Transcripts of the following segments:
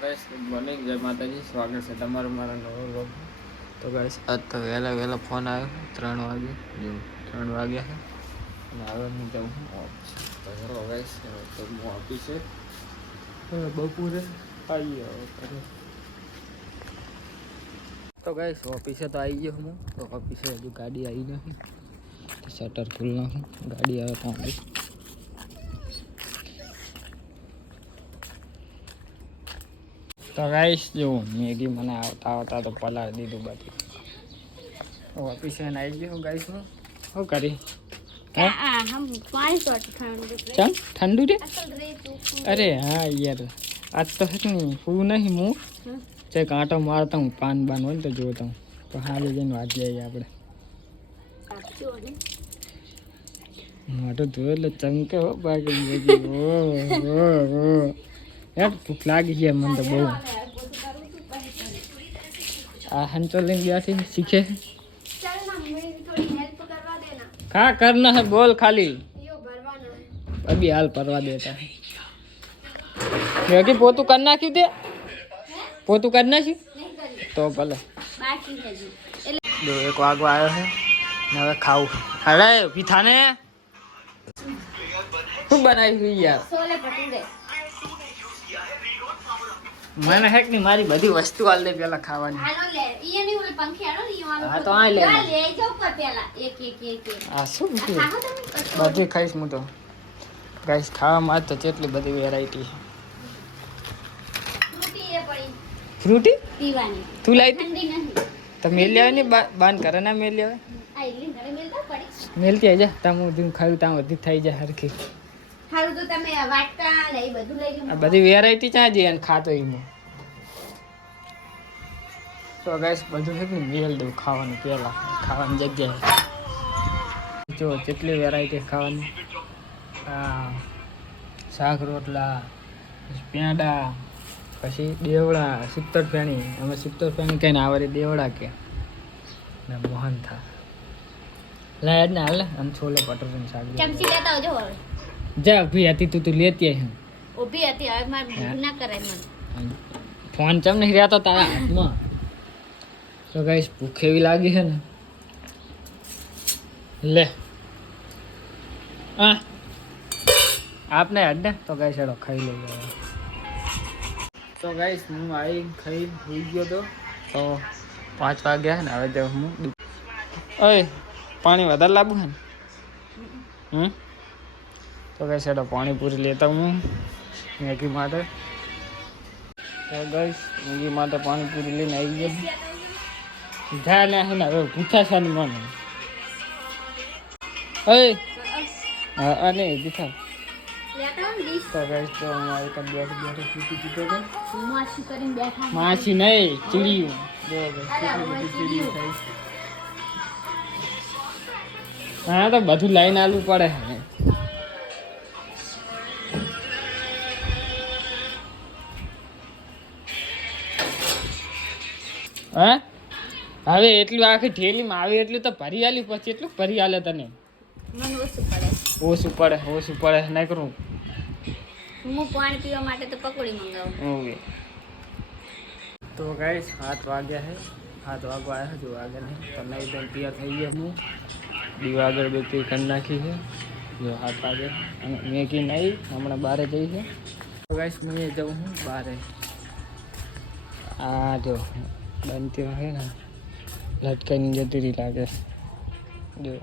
Guys good morning, જય માતાજી. સ્વાગત છે તમારું મારા નવો વ્લોગ. તો ગાઈસ આજ તો વહેલા ફોન આવ્યો 3 વાગે, જો 3 વાગ્યા છે અને હવે હું જાઉં છું ઓફિસ. તો ચલો ગાઈસ, તો હું ઓફિસે બપોરે આવી ગયો. તો ગાઈસ ઓફિસે તો આવી ગયો હું. તો ઓફિસે હજુ ગાડી આવી નથી, તો શટર ખુલ્લ નાખું, ગાડી આવે તો આવી. તો ગાઈસ જો મેગી મને આવતા તો પલાળી દીધું બધી. ઓફિસે આવી ગયો ગાઈસ. હું શું કરી ઠંડુ રે? અરે હા યાર, આજ તો છે ને હું નહીં, હું ચેક આંટો મારતા હું, પાન બાન હોય ને તો જોતા હું. તો હાલે જઈને વાંચી આવીએ આપણે. મોટું ધોયું એટલે ચમકે હો બાકી મેગી. યાર ભૂખ લાગી છે મને તો બહુ. આ હંચો લઈને ગયા છે, શીખે हाँ करना है बोल खाली अभी हाल परवा देता है क्योंकि पोतू करना क्यों दे पोतू करना क्यों तो भले दो एक वागो आयो है ने હવે ખાવું. અરે પીઠાને શું બનાવી हुई यार? छोले भटूरे. મને હેક ની મારી બધી વસ્તુ આલ દે પેલા ખાવાની. હાલો લે ઈ ની ઓલે પંખી આલો ને ઈ વાળો. હા તો આ લે લે જો પર પેલા એક આ શું બધી ખાઈશ હું તો. ગાઈસ ખાવામાં તો કેટલી બધી વેરાયટી છે. ફ્રૂટી એ પડી. ફ્રૂટી પીવાની તું લાઈ ઠંડી નહીં તો મેલ લેવા ને બાન કરે ના મેલ લેવા. આ ઇલી ઘરે મેલ તો પડી મેલતી આજા તમ હું ખાયું તાં વધી થઈ જાય હરખી. હારું તો તમે વાટકા ને એ બધું લઈ લો. આ બધી વેરાયટી ચા જે અને ખાતો ઈમો. તો ગાઈસ બધું છે ને મેલ દઉં ખાવાનું પહેલા, ખાવાની જગ્યાએ જો કેટલી વેરાયટી ખાવાની. હા શાક રોટલા, પેંડા, પછી દેવડા, સિત્તર ફેણી. અમે સિત્તર ફેણી કહીને આવડે દેવડા કે ને મોહન થા લાય ને હાલ અને છોલે ભટુરેનું શાક ચમચી લેતા આવજો. જા ભી હતી તું લેતી આવી. ઊભી હતી હવે માર ના કરાય મને. ફોન ચમ નહીં રહેતો તારા હાથમાં. તો ગાઈસ ભૂખ એવી લાગી છે ને લે હા આપને હડ તો ગાઈસ હેડો ખાઈ લઈએ. તો ગાઈસ હું આવી ખાઈ હોઈ ગયો તો 5 વાગ્યા ને હવે જાઉં હું. ઓય પાણી વધારે લાવું છે ને તો ગાઈસ હેડો પાણીપુરી લેતા હું મેગી માટે. તો ગાઈસ મેગી માટે પાણીપુરી લઈને આવી ગયો. જા ના હે ને હવે પૂછા છે ને મને. ઓય હા અને દીખા તો ગાઈસ તો અમારે કમ બેઠા પીતી પીતો તો માસી કરીને બેઠા. માસી નહીં ચીડિયું જો ગાઈસ ચીડિયું થાય. હા તો બધું લાઈન આલવું પડે. હા હવે એટલું આખી ઠેલીમાં આવે એટલું તો ભરી આલ્યું, પછી એટલું ભરી આલે તને. મને ઓછું પડે નહીં કરું. હું પાણી પીવા માટે તો પકોડી મંગાવું. ઓકે તો ગાઈસ 7 વાગ્યા છે, 7 વાગવા આવ્યા જો આગળ નહીં તો નહીં બેન તૈયાર થઈ ગયા. હું દીવા આગળ બેથી કરી નાખી છે જો 7 વાગે અને મેગી નહીં હમણાં બહાર જઈ છે. તો ગાઈસ હું એ જાઉં છું બહાર. આ જો બનતી હોય ને લટકાઈને જતી રહી લાગે જો.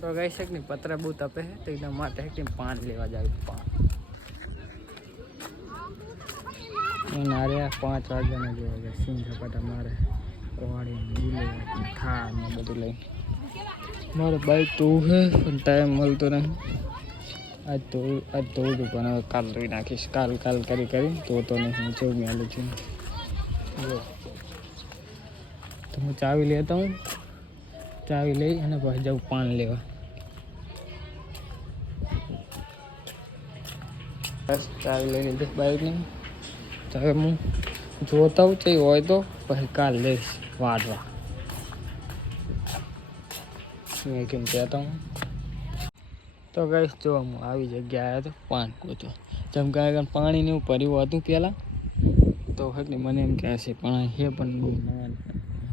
તો ગાઈસ એક ની પતરા બહુ તપે છે તો એના માટે એક પાન લેવા જાય. પાન નારે 5 વાગ્યાને જોવા સિંહ ઝપાટા મારે વાળી બુલે ખા ને બધું લઈ. મારે બાઈક તો હે પણ ટાઈમ મળતો નહીં. આજ તો પણ હવે કાલ ધોઈ નાખીશ. કાલ કરી તો નહીં ચૌ મેલું છું. તો હું ચાવી લેતા હું, ચાવી લઈ અને પછી જાઉં પાન લેવા. બસ ચાવી લઈ લીધી બાઈકની. તો હવે હું જોતા હું ચઈ હોય તો પછી કાલ લઈશ વાટવા. મેં કેમ કહેતા હું તો ગઈ જો હું આવી જગ્યાએ આવ્યો હતો પાન ગોતો જેમ કે પાણીને એવું ભર્યું હતું પહેલાં તો એટલે મને એમ કહે છે પણ હે પણ બહુ નવા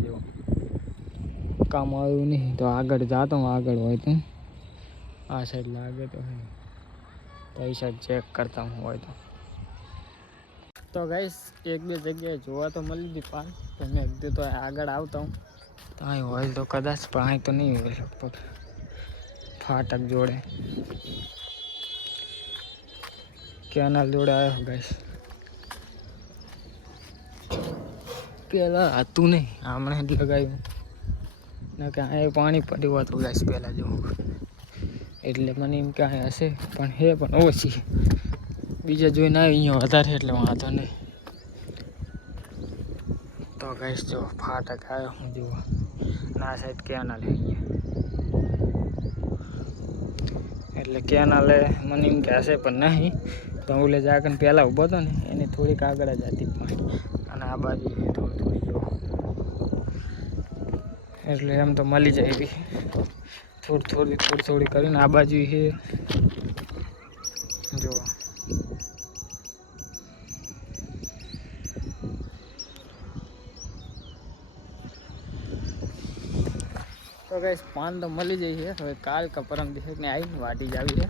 જો કામ આવ્યું નહીં તો આગળ જાતો આગળ હોય તો આ સાઈડ લાગે તો હે તો એ સાઈડ ચેક કરતા હું હોય તો ગાઈસ એક બે જગ્યાએ જોવા તો મળી હતી પાન તો મેં કીધું તો આગળ આવતા હું તો અહીં હોય તો કદાચ પણ અહીં તો નહીં હોય લગભગ ફાટક જોડે કેનાલ જોડે આવ્યો ગાઈસ પેલા હતું નહીં હમણાં જ લગાવ્યું ના કે અહીં પાણી પડ્યું હતું ગાઈસ પહેલાં જો એટલે મને એમ કે અહીં હશે પણ હે પણ ઓછી બીજા જોઈને આવી અહીંયા વધારે એટલે વાંધો નહીં તો ગાઈસ જો ફાટક આવ્યો હું જુઓ ના સાઈડ કેનાલ એટલે કેનાલે મને એમ કે હશે પણ નહીં તો ઓલે જાગન પહેલાં ઊભો હતો ને એની થોડીક આગળ જ હતી પાણી અને આ બાજુ થોડી થોડી જો એટલે એમ તો મળી જાય એવી થોડી થોડી કરીને આ બાજુ છે જો તો ગાઈસ પાન તો મળી જાય છે હવે કાલ કે પરમ દિવસે ને આવીને વાટી જ આવી છે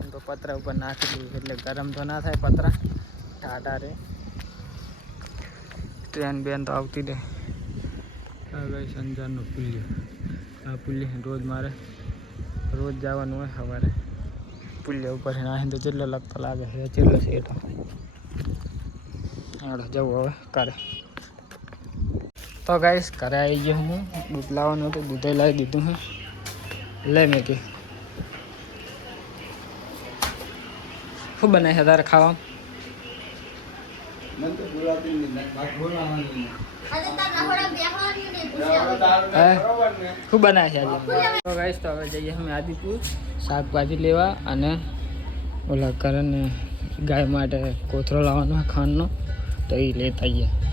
એમ તો પતરા ઉપર નાખી દઈએ એટલે ગરમ તો ના થાય પતરા ટાટા રે ટ્રેન બેન તો આવતી દે ગાઈસ અંજારનો પુલ્યો આ પુલ્ય રોજ મારે રોજ જવાનું હોય સવારે પુલ્યા ઉપર નાખીને તો જેટલો લગતો લાગે છે જેટલો સેટ હાડો જવું હવે કરે તો ગાઈસ ઘરે આવી ગયો હું દૂધ લાવવાનું હતું દૂધે લાવી દીધું હે લે મેં કે શું બનાય છે તારે ખાવા શું બનાવે છે આજે તો ગાઈસ તો હવે જઈએ અમે આદિપુર શાકભાજી લેવા અને ઓલા કરણ ગાય માટે કોથળો લાવવાનો ખાંડનો તો એ લેતા આવીએ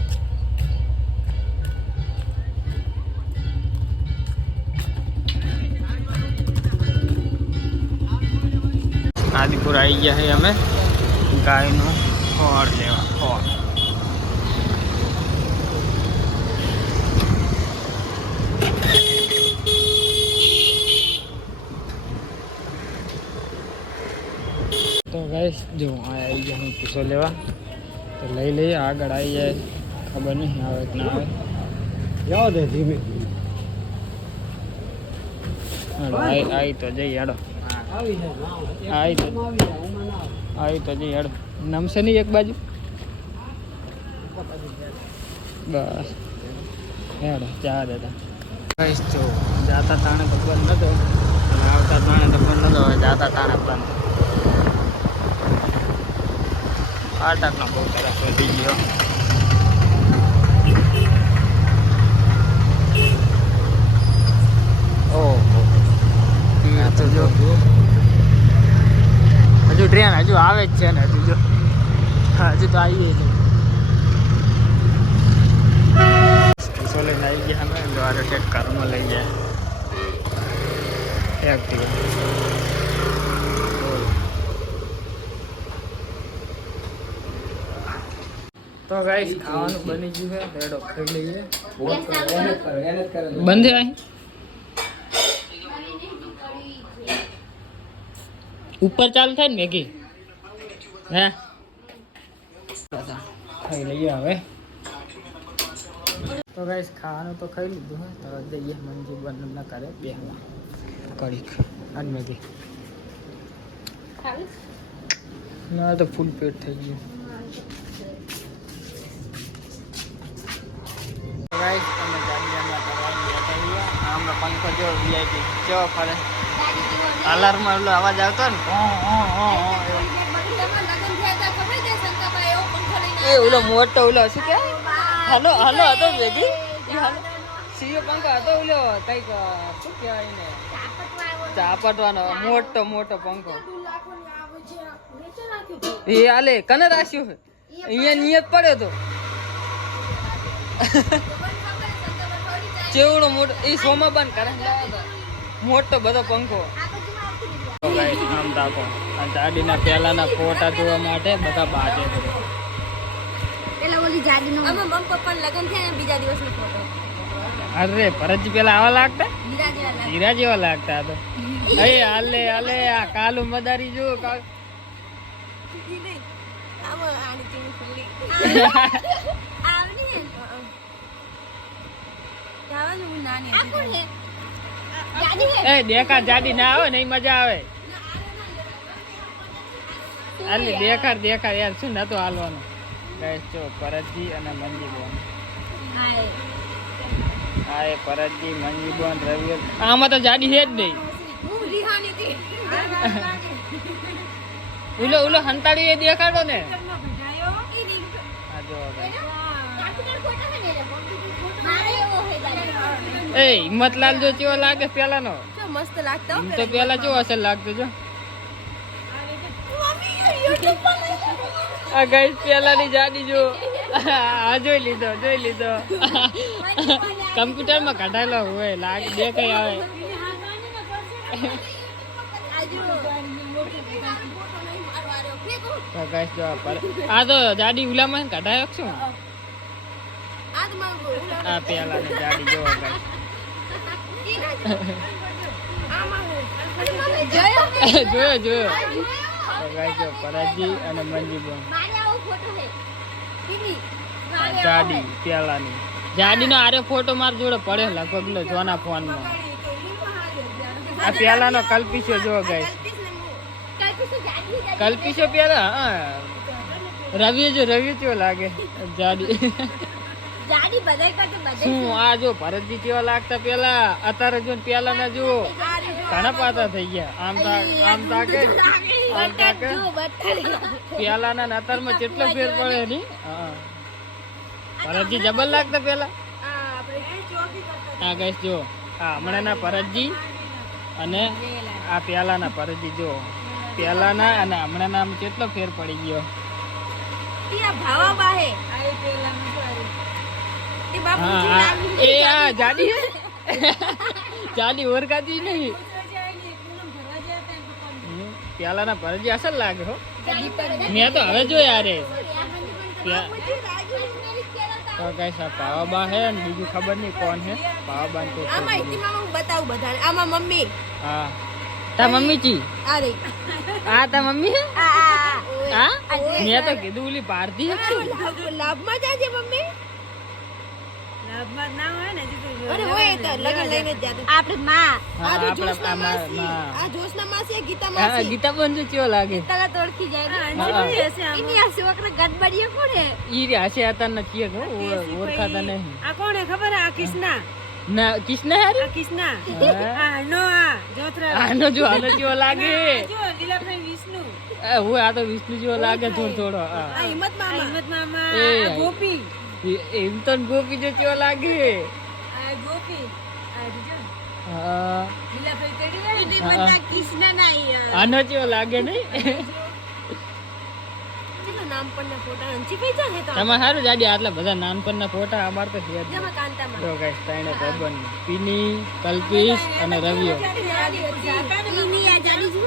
આદિપુર આવી ગયા છે અમે ગાયનો ખોળ લેવા ખોળ તો ગાઈસ જો આવી ગયા હું પૂછો લેવા તો લઈ લઈએ આગળ આવી જાય ખબર નહીં આવે કે ના આવે યાદ હે ધીમે આવી તો જઈ હેડો આવી તો જઈ હેડો નમશે નહીં એક બાજુ બસ હેડો ચા દાદા ગાઈસ જો જાતા તાણે તો બંધ નતો આવતા તાણે તો બંધ નતો જાતા તાણે બંધ ફાટકનો બહુ સરસ વધી ગયો ઓહો તો જો હજુ ટ્રેન હજુ આવે જ છે ને હજુ જો હજુ તો આવીએ નહીં પીસો લઈને આવી ગયા અમે દ્વારે ટેક કારમાં લઈ ગયા એક્ટિવા તો ગાઈસ ખાવાનું બની ગયું છે રેડો ખાઈ લઈએ બંધ છે અહીં ઉપર ચાલુ થાય ને મેગી હે ખાઈ લઈએ હવે તો ગાઈસ ખાવાનું તો ખાઈ લીધું હે તો જઈએ મંજુ બંધ ના કરે બેહવા કડીક અને મેગી ના તો ફૂલ પેટ થઈ ગયું ગાઈસ અમે ગાડીમાં કરવાની બેઠા છીએ આમનો પંખો જો વીઆઈપી જો ફરે અલાર્મમાં ઓલો અવાજ આવતો ને એ ઓલો મોટો ઓલો શું કે હલો હલો હતો બેગી સીઓ પંખો હતો ઓલો કઈક શું કહેવાય ને ચાપટવાનો મોટો મોટો પંખો એ આલે કને રાખ્યો અહીંયા નિયત પડ્યો તો ચેવડો મોટો એ સોમાં બંધ કરે મોટો બધો પંખો તો ગાઈસ આમ તાકો આ જાડીના પહેલાના ફોટા જોવા માટે બધા બાજે છે. પેલા ઓલી જાડીનો અમે મમ્મી પપ્પા લગન થયા ને બીજા દિવસનો ફોટો. અરે ભરતજી પેલા આવા લાગતા હીરા જેવા લાગતા તો હાલે હાલે આ કાલુ મદારી જો દેખાડ જાડી ના આવે ને મજા આવે. હાલી દેખાડ યાર શું નતું હાલવાનું. ગાઈસ જો ભરતજી અને મંજીબોન હા ભરતજી મંજીબોન રવિ આમાં તો જાડી છે જ નહીં. ઉલો હંતાડી એ દેખાડો ને. એ હિંમતલાલ જો કેવો લાગે પેલાનો મસ્ત લાગતો તો પેલા કેવો અસર લાગતો જો. આ ગાઈસ પેલાની જાડી જો આ જોઈ લીધો કમ્પ્યુટર માં કઢાયેલો હોય લાગે દેખાય આવે. આ તો જાડી ઉલામાં કઢાયો શું આ પેલાની જાડી જોવો જોયો ભરતજી અને મંજીબોન જાડી પેલાની જાડીનો આરે ફોટો માર જોડે પડે લગભગ જોના ફોન માં. આ પેલાનો કલ્પિશો જોવો ગાઈસ કલ્પિશો પેલા રવિ કેવો લાગે જાડી શું આ જો ભરતજી કેવા લાગતા પેલા અત્યારે જો પેલા ના જો ઘણા પાતા થઈ ગયા આમ તાકે પેલા ના અત્યારે માં કેટલો ફેર પડે ની. ભરતજી જબર લાગતા પેલા. હા ગાઈસ જો હા હમણાં ના ભરતજી અને આ પેલા ના ભરતજી જો પેલા ના અને હમણાં ના કેટલો ફેર પડી ગયો. જાડી ઓરખાતી નહીં પેલા ના ભરતજી અસલ લાગે હો. મેં તો હવે જોયા રે પાવાબા હે ને બીજું ખબર નહીં કોણ હે પાવાબા તો બતાવું બધા આમાં મમ્મી હા તા મમ્મી જી આ તા મમ્મી હે હા મેં તો કીધું ઓલી ભારતી હે લાભમાં જાજે મમ્મી લાભમાં ના હોય ને અરે હોય તો લગન લઈને જ જાતે આપણે માં આ જોશના માસી આ જોશના માસી ગીતા માસી હા ગીતા પણ જો કેવો લાગે તલા તોડખી જાય ઇની આ છોકરા ગડબડીએ કોણ હે ઈ રે હશે હતા ન ચીએ નો ઓળખાતા નહીં. આ કોણ હે ખબર આ કૃષ્ણા ના કૃષ્ણ હે આ કૃષ્ણા આ નો આ જોતરા આનો જો આનો કેવો લાગે જો લીલાભાઈ વિષ્ણુ હું આ તો વિષ્ણુ જેવો લાગે થોડો આ હિંમત મામા આ ગોપી એમ તો ગોપી જો કેવો લાગે આ ગોપી આ જો હા લીલાભાઈ તેડી ને બધા કૃષ્ણ ના આનો કેવો લાગે નહીં નાનપણના ફોટા અંચીભાઈ જા હે તો તમાર સારું જાડી આટલા બધા નાનપણના ફોટા અમાર તો છે જ જમા કાંતામાં જો ગાઈસ તાણે ભાઈબંધ પીની કલ્પીશ અને રવિયો પીની આ જાડી જો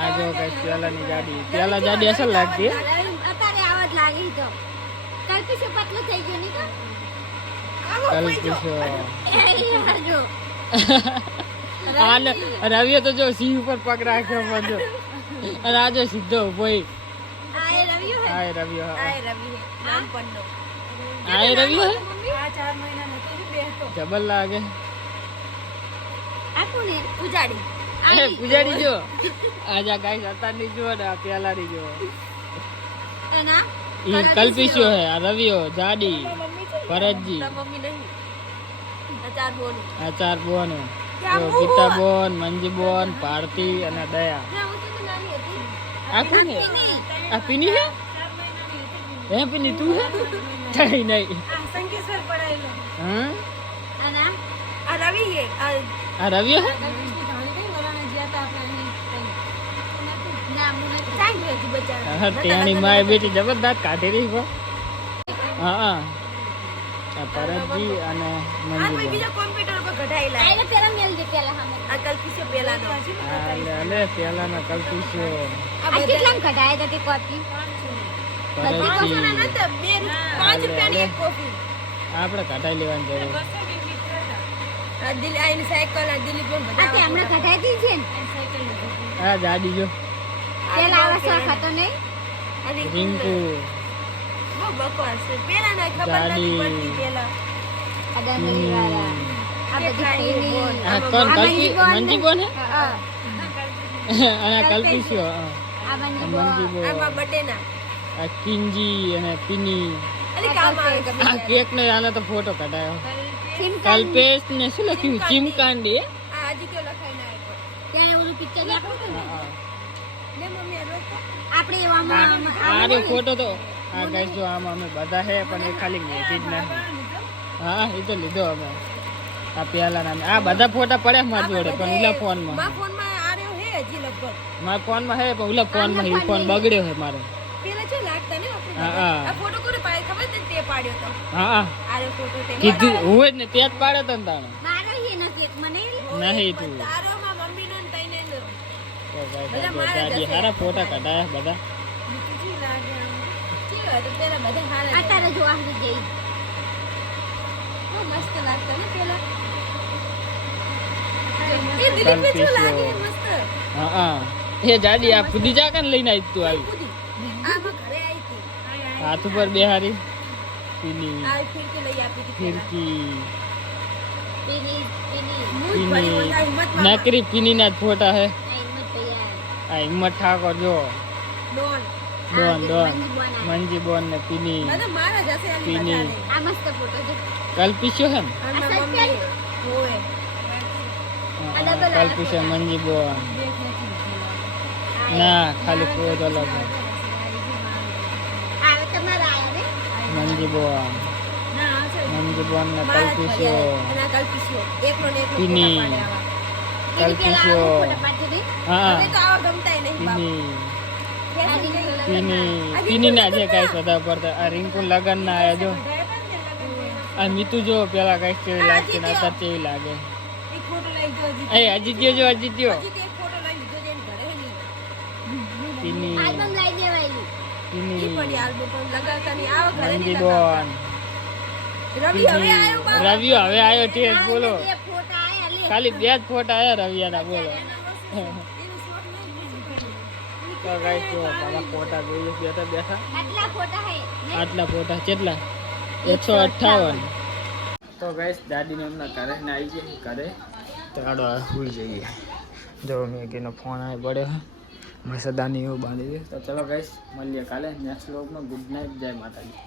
આ જો ગાઈસ પેલાની જાડી પેલા જાડી અસલ લાગતી અત્યારે આવાજ લાગી તો કલ્પીશ પતલો થઈ ગયો ની તો કલ્પીશ આને રવિયો તો જો સિંહ ઉપર પગ રાખ્યો બધો અને આ જો સીધો ભાઈ આય રવિયો નાનપણનો આય રવિયો હે આ 4 મહિના નતો બેહતો જબર લાગે આ કોને પૂજાડી એ પૂજાડી જો આજા ગાઈસ અતારની જો ને આ પેલાની જો એના ઈ કલ્પિશો હે આ રવિયો જાડી ભરતજી મમ્મી નહીં આ 4 બોન આ 4 બોન જો ગીતા બોન મંજી બોન ભારતી અને દયા આ કોને આ પીની હે હે પીની તું હે થઈ નહીં આ સંકેશ્વર પડાયેલો હા આના આ રવિ હે આ રવિયો હે ટેણી માય બેટી જબરદસ્ત કાઢી રહી હો. હા આ ભરતજી અને મંજુબેન. બીજા કોમ્પ્યુટર પર કઢાયેલા આઈને પેલા મેલ દે પેલા હામે આ કલ્પીસો પેલાનો અલે પેલાનો કલ્પીસ્યો આ કેટલામ કઢાયા હતા તે કોપી ભરતજી. 5 રૂપિયાની એક કોપી આપણે કઢાઈ લેવાની જરૂર. આ દિલ આઈની સાયકલ આ દિલીપ પણ બધા આ હમણાં કઢાઈ દી છે ને આ દાદી જો પેલા આવા શોખ હતો નહીં રિંકુ બહુ બકવાસ છે પેલા ના ખબર નથી પડતી પેલા આ ગંગલી વાળા આ બધી આ કોણ કલ્પી મંજીબોન હે હા અને આ કલ્પીસ્યો. આ મંજીબોન આ બટેના આ કિંજી અને પિની. અલી કામ આવે કે આ કેક ને આનો તો ફોટો કઢાયો. કલ્પેશ ને શું લખ્યું? ચિમકાંડી. આ હજી કયો લખાઈ ના આવ્યો ત્યાં ઓલું પિક્ચર દેખાડું ને લે મમ્મી આ રોકો આપણે એવામાં આરે ફોટો તો આ ગાઈસ જો આમાં અમે બધા હે પણ એ ખાલી મેચી જ નહીં. હા એ તો લીધો અમે. આ પેલા ના આ બધા ફોટા પડ્યા મારા જોડે પણ ઓલા ફોનમાં. મારા ફોનમાં આ રહ્યો હે હજી લગભગ મારા ફોનમાં હે પણ ઓલા ફોનમાં એ ફોન બગડ્યો હે મારો. પેલા છે લાગતા ને આપણે હા. આ ફોટો કોને પાડ્યો ખબર છે તે પાડ્યો તો હા આ રહ્યો ફોટો તે કીધું હું જ ને ત્યાં જ પાડ્યો તો ને તાણે. મારો હે નથી મને નહીં તું તારો માં મમ્મી નો ને તઈને નો તો ગાઈસ દાદી હારા ફોટા કઢાયા બધા. બીજી લાગે કેવો તો પેલા બધા હારા આ તારે જો આવી ગઈ બહુ મસ્ત લાગતા ને પેલા એ દિલીપ પે જો લાગે મસ્ત હા એ દાદી આ ફુદી જા કાન લઈને આવી તું આવી આમાં ઘરે આવી હતી હાથ ઉપર બેહારી પીલી આ ફિરકી લઈ આપી હતી ફિરકી પીની પીની નકરી પીની ના જ ફોટા હે. આ હિંમત ઠાકોર જો ડોન મંજીબોન ને પીની બધા મારા જ હશે આની પીની. બધાને આ મસ્ત ફોટો છે કલ્પીસ્યો હે ને આ મમ્મી હોવે કલ્પીસ્યો મંજીબોન ના ખાલી પોત અલગ હે. આ તમારા આયા ને મંજીબોન ના આ છે મંજીબોન ને મારા જ કલ્પીસ્યો અને આ કલ્પીસ્યો એકનો ને એકનો પીની. ફોટા પાડે આવા કલ્પીસ્યો હા હવે તો આવા ગમતાય નહીં બાપ પીની પીની ના છે કઈ બધા પડતા. આ રિંકુ લગન ના આયા જો. આ મીતુ જો પેલા કઈક કેવી લાગતી ને અત્યારે કેવી લાગે. એક ફોટો લઈ જો એ અજીત્યો જો અજીત્યો હજી એક ફોટો લઈ લીધો જેને ઘરે હે ની પીની આલ્બમ લઈ દેવાયેલી પીની ઈ પડી આલ્બમ પણ લગાવતા નહીં આવા ઘરે નહીં મંજીબોન રવિ હવે આયો બાપ રવિયો હવે આયો ઠેસ બોલો. બે ફોટા આયા લે ખાલી 2 જ ફોટા આયા રવિયાના બોલો. એનો શોખ નહીં તો ગાઈસ જો બધા ફોટા જોઈએ બેઠા બેઠા. આટલા ફોટા હે આટલા ફોટા કેટલા? 158. તો ગાઈસ દાદીને એમના ઘરે ને આવી ગયા ઘરે તો આડો ભૂલ જઈએ. જો મેગીનો ફોન આવે પડ્યો હે મસદાની એવું બાંધી દે. તો ચલો ગાઈસ મળીએ કાલે નેક્સ્ટ વ્લોગમાં. ગુડ નાઇટ, જય માતાજી.